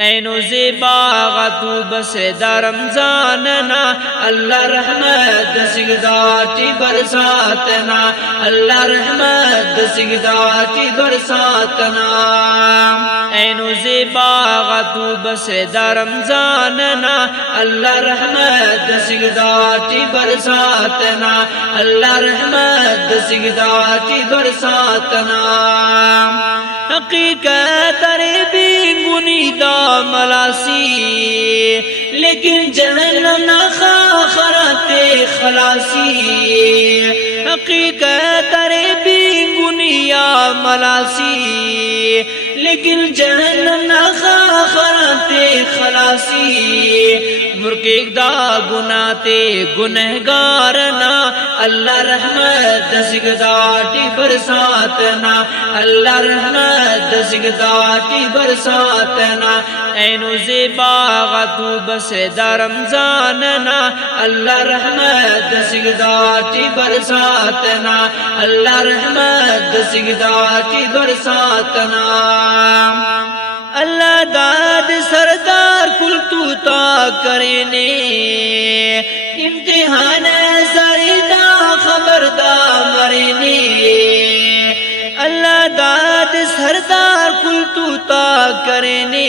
ऐनो ज़ेबागतु बस दा रमज़ानना अल्लाह रहमत सिगदाती बरसातना अल्लाह रहमत सिगदाती बरसातना ऐनो ज़ेबागतु बस दा रमज़ानना अल्लाह रहमत सिगदाती बरसातना अल्लाह रहमत सिगदाती बरसातना हकीकत रे भी गुनीदा मलासी लेकिन जहन्नम ना खराते खलासी हकीकत रे भी गुनिया मलासी लेकिन जहन्नम ना खराते खलासी मुर्किदा गुनाते गुनहगारना अल्लाह रहमत सिगदाती बरसातना अल्लाह रहमत सिगदाती बरसातना ऐनो ज़ेबागतु बस दा रमज़ानना अल्लाह रहमत सिगदाती बरसातना अल्लाह रहमत सिगदाती बरसातना अल्लाह दाद सरदार कुल तूता करेने इम्तिहान सरिदा खबरदार मरेने अल्लाह दाद सरदार कुल तूता करेने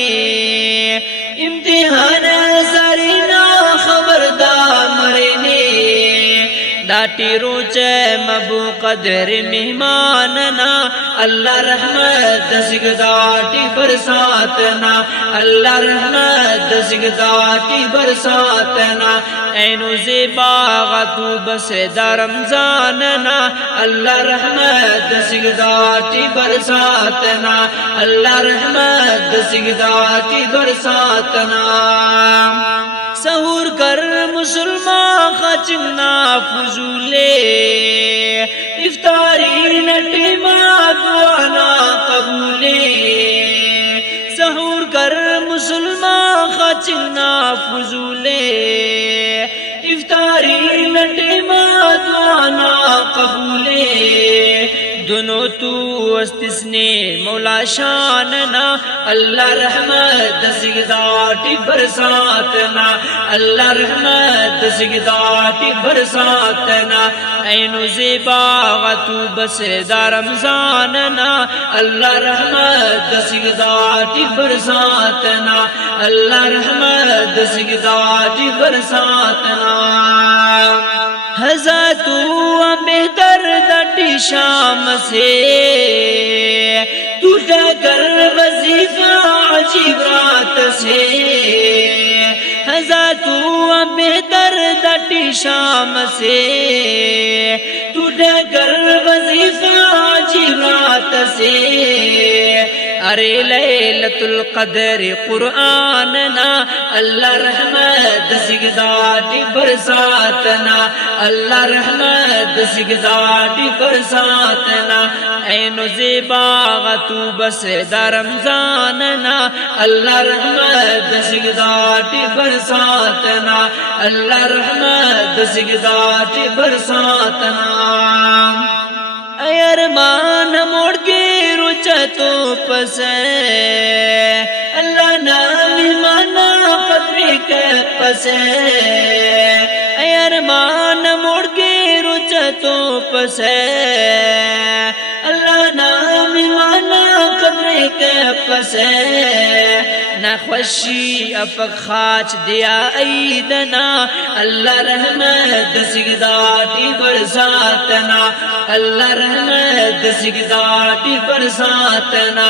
इम्तिहान सरिदा खबरदार मरेने दाटी रोचे मबू कदर मेहमानना अल्लाह रहमत सिगदाती बरसातना अल्लाह रहमत सिगदाती बरसातना ऐनो ज़ेबागतु बस दा रमज़ानना अल्लाह रहमत सिगदाती बरसातना अल्लाह रहमत सिगदाती बरसातना सहूर कर मुसलमान खचना फजूले इफ्तारी नटीमा दुआना कबूले सहूर कर मुसलमान खचना फजूले इफ्तारी नटीमा दुआना कबूले दोनों तू अस्तिस्ने मौला शानना अल्लाह रहमत सिगदाती बरसातना अल्लाह रहमत सिगदाती बरसातना ऐनो ज़ेबागतु बस दा रमज़ानना अल्लाह रहमत सिगदाती बरसातना अल्लाह रहमत सिगदाती बरसातना हज़ा तू बेहतर दटी शाम से तू कर वजीफा अजीब रात से हज़ा तू बेहतर दटी शाम से तू कर वजीफा अजीब रात से अरे लैलतुल क़द्र कुरआन ना अल्लाह रहमत सिगदाती बरसातना अल्लाह रहमत सिगदाती बरसातना ऐनो ज़ेबागतु बस दा रमज़ानना अल्लाह रहमत सिगदाती बरसातना अल्लाह रहमत सिगदाती बरसातना अरमान मोड़ के रुचा तो पसे अल्लाह नाम माना पत्नी के पसे अरमान मोड़ के रुचा तो पसे अल्लाह नाम माना कब्र के पसे नख्वशी अफक खाच दिया ईदना अल्लाह रहमत सिगदाती बरसातना अल्लाह रहमत सिगदाती बरसातना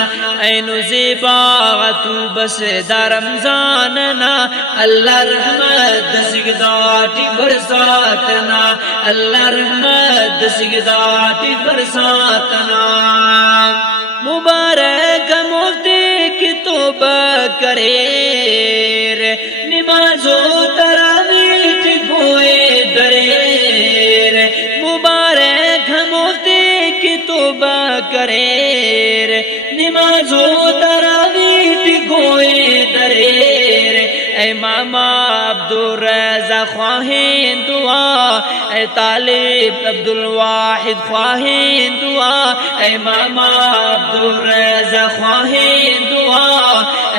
ऐनो ज़ेबागतु बस दा रमज़ानना अल्लाह रहमत सिगदाती बरसातना अल्लाह रहमत सिगदाती बरसातना मुबारक मुफ्ती की तौबा करे नमाज़ो तरावीह गोए दरेर मुबारक मुफ्ती की तौबा करे नमाज़ो तरावीह गोए दरेर ऐ मामा अब्दुल रज़ाक ख्वाहिन दुआ ऐ तालिब अब्दुल वाहिद ख्वाहिन दुआ ऐ मामा अब्दुल रज़ाक ख्वाहिन दुआ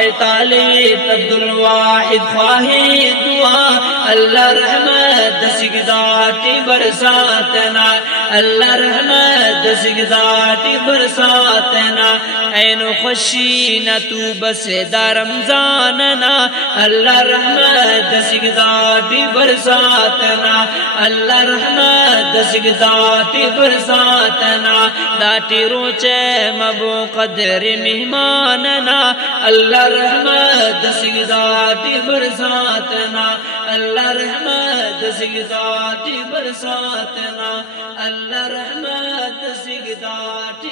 ए तालिब अब्दुल वाहिद ख्वाही दुआ अल्लाह रहमत दसिगदाटी बरसातना अल्लाह रहमत दसिगदाटी बरसातना ऐनो खुशी न तू बस दा रमजान ना अल्लाह रहमत दसिगदाटी बरसातना अल्लाह रहमत दसिगदाटी बरसातना दाटी रोचे मबो कदर मेहमानना अल्लाह रहमत दसिगदाटी बरसातना अल्लाह रहमत दसिगदाटी बरसातना अल्लाह रहमत दसिगदाटी